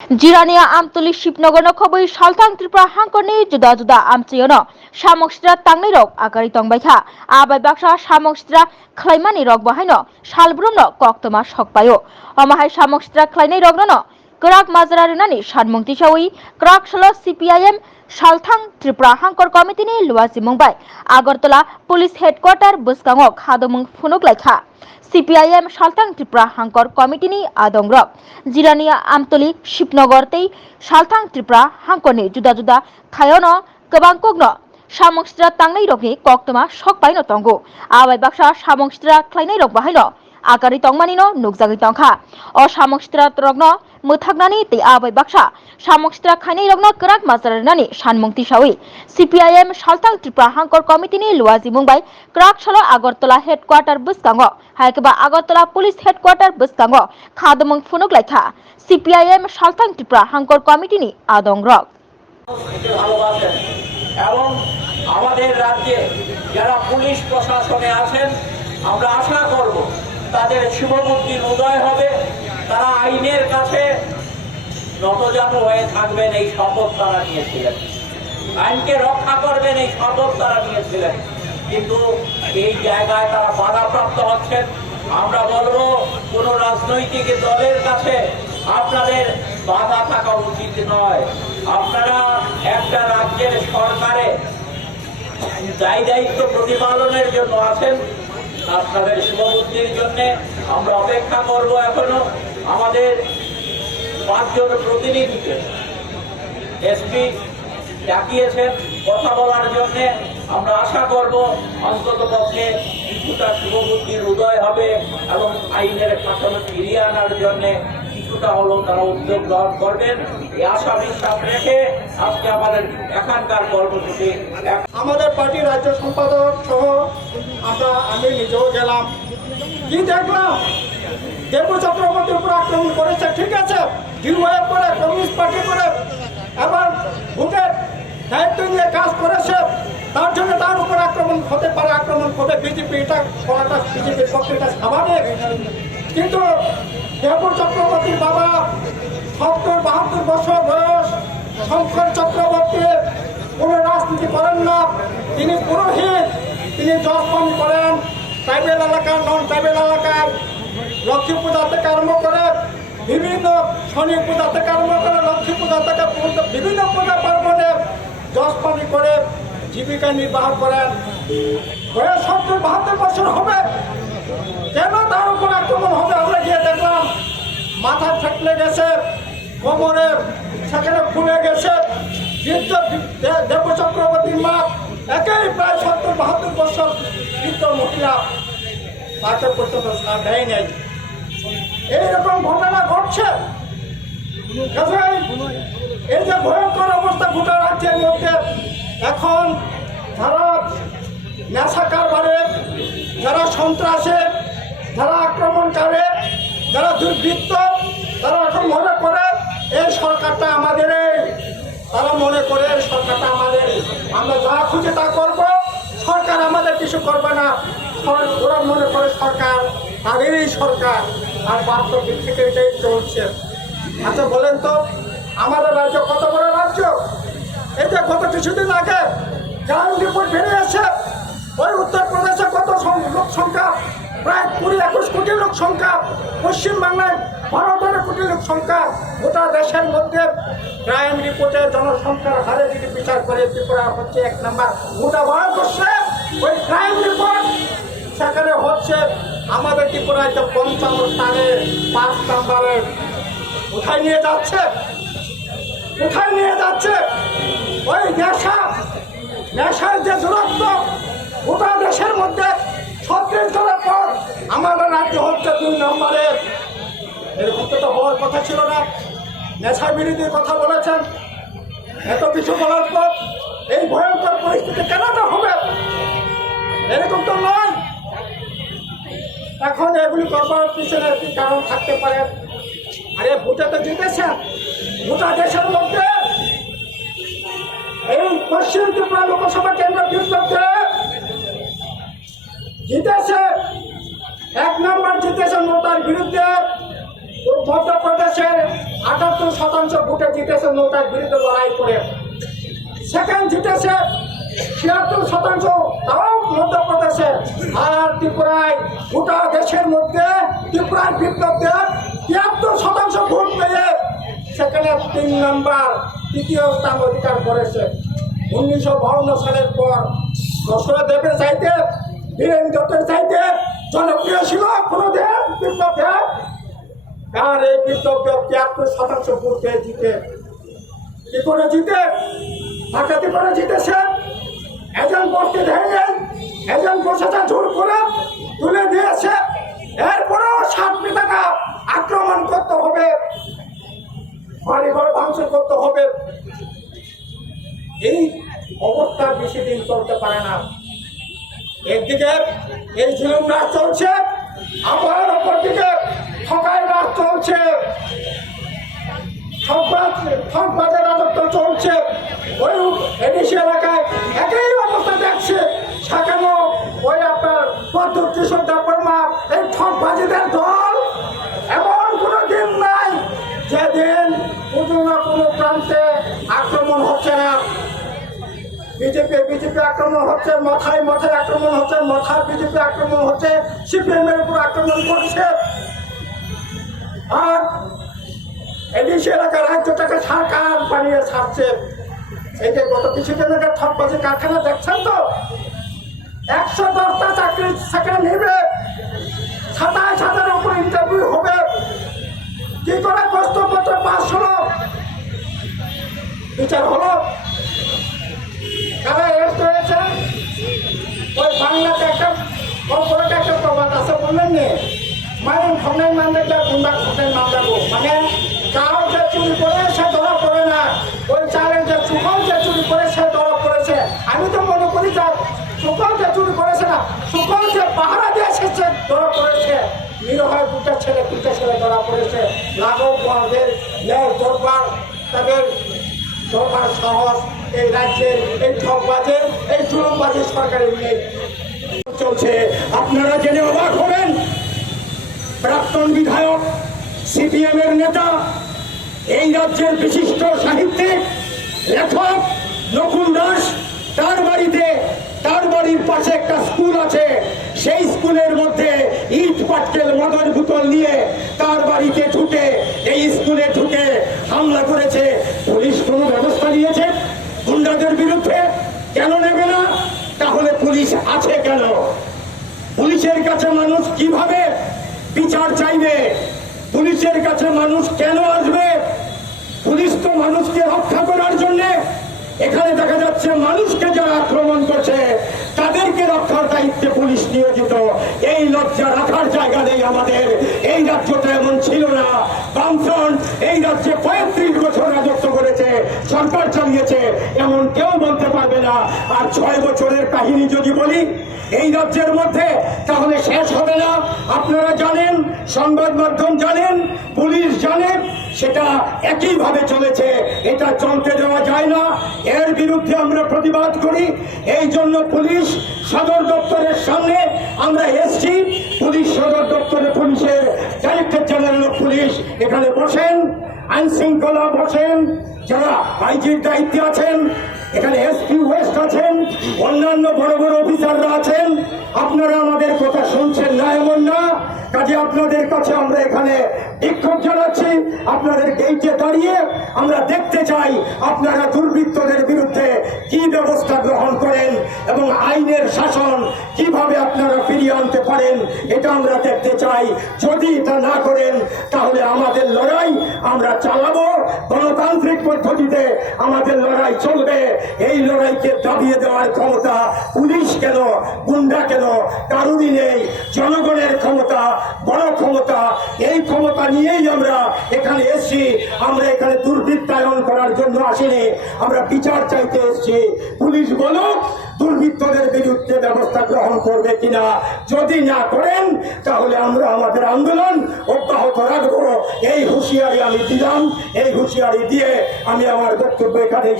Jirania Amtuli Shipnogo Khobui Saltang Tripura Hangkorni Juda Juda Amchiono Samokstra Tangnai Rok Akari Tongbaikha Abai Baksa Samokstra Khlaimani Rok Bahaino Salbrumno Koktoma Sokpayo Amahai Samokstra Khlainai Rokno Krak Mazararunani Sanmung Tisawi Krak Solo CPIM Saltang Tripura Hangkor Committee ni Luasi Mumbai Agartala Police Headquarter Buskangok Hadumung Funuk Laikha CPIM Saltang Tripura Hangkor Committee ni Adongrok Jirania Amtoli Shipnogortei Saltang Tripura Hangkorni Juda Juda Khayono Kebangkogno Samokstra Tangnai Rokni Koktoma Sokpaino Tongo Abai Baksa Samokstra Khlainai Rok Bahaino Akari Tongmanino Nukjagui Tongkha O Samokstra Rokno Muthagnani tei Abai Baksa Samokstra Khainai Rokno Krak Mazararunani Sanmung Tisawi CPIM Saltang Tripura Hangkor Committee ni Luasi Mumbai Krak Solo Agartala Headquarter Buskango Haikaba Agartala Police Headquarter Buskango Khadumung Funuk Laikha CPIM Saltang Tripura Hangkor Committee ni Adongrok এবং আমাদের রাজ্যে যারা police প্রশাসনে আছেন আমরা আশা করব তাদের শুভবুদ্ধির উদয় হবে তারা আইনের কাছে নতজানু হয়ে থাকবেন এই শপথ তারা নিয়েছিলেন আইনকে রক্ষা করবেন এই শপথ তারা নিয়েছিলেন কিন্তু এই জায়গায় তারা বাধাপ্রাপ্ত হচ্ছেন আমরা বলবো কোন রাজনৈতিক দলের কাছে আপনাদের বাধা থাকা উচিত নয় আপনারা একটা রাজ্যের সরকারে দায়িত্ব প্রতিপালনের জন্য আছেন আপনাদের শুভবুদ্ধির জন্য আমরা অপেক্ষা করব এখনো আমাদের 5 জন প্রতিনিধিকে এসপি ডাকিয়েছেন কথা বলার জন্য আমরা আশা করব অন্ততপক্ষে কিছুটা শুভবুদ্ধির উদয় হবে এবং আইনের শাসন ফিরিয়ে আনার জন্য কিছুটা হলেও তারা উদ্যোগ গ্রহণ করবেন এই আশা বিশ্বাস রেখে আজকে আমাদের এখানকার কর্মসূচি আমাদের পার্টির রাজ্য সম্পাদক সহ আমি নিজেও গেলাম কি দেখলাম দেব চক্রবর্তীর উপর আক্রমণ করেছে ঠিক আছে জিওএফ করে কমিউনিস্ট পার্টি করে এবার ভোটের দায়িত্ব নিয়ে কাজ করেছে তার জন্য তার উপর আক্রমণ হতে পারে আক্রমণ করবে বিজেপি এটা করাটা বিজেপির পক্ষে এটা স্বাভাবিক কিন্তু দেব চক্রবর্তীর বাবা ৭০-৭২ বছর বয়স শঙ্কর চক্রবর্তীর কোনো রাজনীতি করেন না তিনি পুরোহিত তিনি জজপানি করেন ট্রাইবেল এলাকার নন ট্রাইবেল এলাকার লক্ষ্মী পূজা থেকে আরম্ভ করে বিভিন্ন শনি পূজা থেকে আরম্ভ করে লক্ষ্মী পূজা থেকে বিভিন্ন পূজা পার্বণে জজপানি করে জীবিকা নির্বাহ করেন বয়স ৭০-৭২ বছর হবে কেন তার উপর আক্রমণ হবে আমরা গিয়ে দেখলাম মাথা থেকলে গেছে কোমরে সেখানে খুলে গেছে দেব চক্রবর্তীর মা একেই প্রায় ৭০-৭২ বছর বৃদ্ধ মহিলা তাকে পর্যন্ত সার দেয় নাই এইরকম ঘটনা ঘটছে এই যে ভয়ঙ্কর অবস্থা গোটা রাজ্যের মধ্যে এখন যারা নেশা কারবারে যারা সন্ত্রাসে যারা আক্রমণকারী যারা দুর্বৃত্ত তারা এখন মনে করে এই সরকারটা আমাদের তারা মনে করে সরকারটা আমাদের আমরা যা খুঁজে তা করব সরকার আমাদের কিছু করবে না ওরা মনে করে সরকার তাদেরই সরকার আর বাস্তব দিক থেকে এটাই চলছে আচ্ছা বলেন তো আমাদের রাজ্য কত বড় রাজ্য এটা গত কিছুদিন আগে গ্রাউন্ড রিপোর্ট বেরিয়েছে ওই উত্তরপ্রদেশে কত লোক সংখ্যা প্রায় 20-21 কোটি লোক সংখ্যা পশ্চিমবাংলায় 12 কোটি লোক সংখ্যা গোটা দেশের মধ্যে ক্রাইম রিপোর্টের জনসংখ্যার হারে যদি বিচার করে ত্রিপুরা হচ্ছে 1 নম্বর গোটা ভারতবর্ষে ওই ক্রাইম রিপোর্ট সেখানে হচ্ছে আমাদের ত্রিপুরায় তো 55 স্থানে 5 নম্বরে কোথায় নিয়ে যাচ্ছে ওই নেশার যে দূরত্ব গোটা দেশের মধ্যে 36 জনের পর আমাদের রাজ্য হচ্ছে 2 নম্বরে এরকম তো হওয়ার কথা ছিল না নেশা বিরোধীর কথা বলেছেন এত কিছু বলার পর এই ভয়ঙ্কর পরিস্থিতি কেন না হবে এরকম তো নয় এখন এগুলি করবার পিছনে কি কারণ থাকতে পারে আরে ভোটে তো জিতেছেন গোটা দেশের মধ্যে এই পশ্চিম ত্রিপুরা লোকসভা কেন্দ্র বিরুদ্ধে জিতেছে 1 নম্বর জিতেছে মমতার বিরুদ্ধে মধ্যপ্রদেশের 78% ভোটে জিতেছে নৌকার বিরুদ্ধে লড়াই করে। সেকেন্ড জিতেছে 76%, তাও মধ্যপ্রদেশে। আর ত্রিপুরায় গোটা দেশের মধ্যে ত্রিপুরার বিপ্লবদের 73% ভোট পেয়ে সেখানে 3 নম্বর তৃতীয় স্থান অধিকার করেছে। 1952 সালের পর দশরথ দেবের চাইতে, বীরেন দত্তের চাইতে জনপ্রিয় ছিল কোনদিন বিপ্লবদের। আর এই বিপ্লবদের 73% ভোট পেয়ে জিতে। কি করে জিতে? ডাকাতি করে জিতেছে। এজেন্ট বসতে দেয়নি, এজেন্ট বসেছে জোর করে তুলে দিয়েছে। এরপরেও 7 টাকা আক্রমণ করতে হবে, বাড়িঘর ভাঙচুর করতে হবে। এই অবস্থা বেশি দিন চলতে পারে না। একদিকে এই জুলুম রাজ চলছে, আবার অপর দিকে ঠকাই রাজ চলছে, ঠকবাজের রাজত্ব চলছে। ওই এডিসি এলাকায় একই অবস্থা দেখছে। সেখানেও ওই আপনার পদ্মুর কিশোর দেববর্মা এই ঠকবাজিদের দল। এমন কোনো দিন নাই যেদিন কোনো না কোনো প্রান্তে আক্রমণ হচ্ছে না। বিজেপি আক্রমণ হচ্ছে, মাথায় আক্রমণ হচ্ছে, মাথায় বিজেপি আক্রমণ হচ্ছে, সিপিএম এর উপর আক্রমণ করছে। আর এডিসি এলাকার রাজ্যটাকে সরকার বানিয়ে ছাড়ছে। এই যে গত কিছুদিন আগে ঠকবাজি কারখানা দেখছেন তো, 110টা চাকরি সেখানে নেবে, 27,000-এর উপর ইন্টারভিউ হবে। কি করে প্রশ্নপত্র পাস হলো? বিচার হলো? কারা অ্যারেস্ট হয়েছে? ওই বাংলাতে একটা প্রবাদ আছে, বললেন নি, মায়ের খন্ডাই মান দেখলে গুন্ডা খন্ডাই মান দেখো। মানে কারো যে চুরি করে সে ধরা পড়ে না, ওই চালের যে সুফল যে চুরি করে সে ধরা পড়েছে। আমি তো মনে করি যে সুফল যে চুরি করেছে না, সুফল যে পাহারা দিয়ে এসেছে ধরা পড়েছে। নিরীহ দুটা ছেলে ধরা পড়েছে। লাঘব বড়দের ন্যায় দরবার, তাদের দরবার সাহস এই রাজ্যের এই ঠকবাজের এই জুলুমবাজের সরকারের নেই চলছে। আপনারা জেনে অবাক হবেন, প্রাক্তন বিধায়ক সিপিএম এর নেতা, এই রাজ্যের বিশিষ্ট সাহিত্যিক লেখক নকুল দাস, তার বাড়ির পাশে একটা স্কুল আছে। সেই স্কুলের মধ্যে ইট পাটকেল মদের বোতল নিয়ে তার বাড়িতে ঢুকে, এই স্কুলে ঢুকে হামলা করেছে। পুলিশ কোনো ব্যবস্থা নিয়েছে গুন্ডাদের বিরুদ্ধে? কেন নেবে না? তাহলে পুলিশ আছে কেন? পুলিশের কাছে মানুষ কিভাবে বিচার চাইবে? পুলিশের কাছে মানুষ কেন আসবে? পুলিশ তো মানুষকে রক্ষা করার জন্য। এখানে দেখা যাচ্ছে মানুষকে যারা আক্রমণ করছে তাদেরকে রক্ষার দায়িত্বে পুলিশ নিয়োজিত। এই লজ্জা রাখার জায়গা নেই আমাদের। এই রাজ্যটা এমন ছিল না। বামফ্রন্ট এই রাজ্যে 35 বছর রাজত্ব করেছে, সরকার চালিয়েছে, এমন কেউ বলতে পারবে না। আর 6 বছরের কাহিনী যদি বলি এই রাজ্যের মধ্যে, তাহলে শেষ হবে না। আপনারা জানেন, সংবাদ মাধ্যম জানেন, পুলিশ জানেন, সেটা একইভাবে চলেছে। এটা চলতে দেওয়া যায় না। এর বিরুদ্ধে আমরা প্রতিবাদ করি। এই জন্য পুলিশ সদর দপ্তরের সামনে আমরা এসছি। পুলিশ সদর দপ্তরে পুলিশের ডাইরেক্টর জেনারেল অফ পুলিশ এখানে বসেন, আইন শৃঙ্খলা বসেন, যারা আইজির দায়িত্বে আছেন, এখানে এসপি ওয়েস্ট আছেন, অন্যান্য বড় বড় অফিসাররা আছেন। আপনারা আমাদের কথা শুনছেন না এমন না। কাজে আপনাদের কাছে আমরা এখানে বিক্ষোভ জানাচ্ছি। আপনাদের গেইটে দাঁড়িয়ে আমরা দেখতে চাই আপনারা দুর্বৃত্তদের বিরুদ্ধে কি ব্যবস্থা গ্রহণ করেন এবং আইনের শাসন কিভাবে আপনারা ফিরিয়ে আনতে পারেন, এটা আমরা দেখতে চাই। যদি এটা না করেন তাহলে আমাদের লড়াই আমরা চালাবো। গণতান্ত্রিক পদ্ধতিতে আমাদের লড়াই চলবে। এই লড়াইকে দাবিয়ে দেওয়ার ক্ষমতা পুলিশ কেন, গুন্ডা কেন, কারুরই নেই। জনগণের ক্ষমতা, বড় ক্ষমতা। এই ক্ষমতা নিয়েই আমরা এখানে এসেছি। আমরা এখানে দুর্বৃত্তায়ন করার জন্য আসিনি, আমরা বিচার চাইতে এসেছি। পুলিশ বলুক দুর্বৃত্তদের বিরুদ্ধে ব্যবস্থা গ্রহণ করবে কিনা। যদি না করেন তাহলে আমরা আমাদের আন্দোলন অব্যাহত রাখবো। এই হুঁশিয়ারি আমি দিলাম। এই হুঁশিয়ারি দিয়ে আমি আমার বক্তব্য এখানে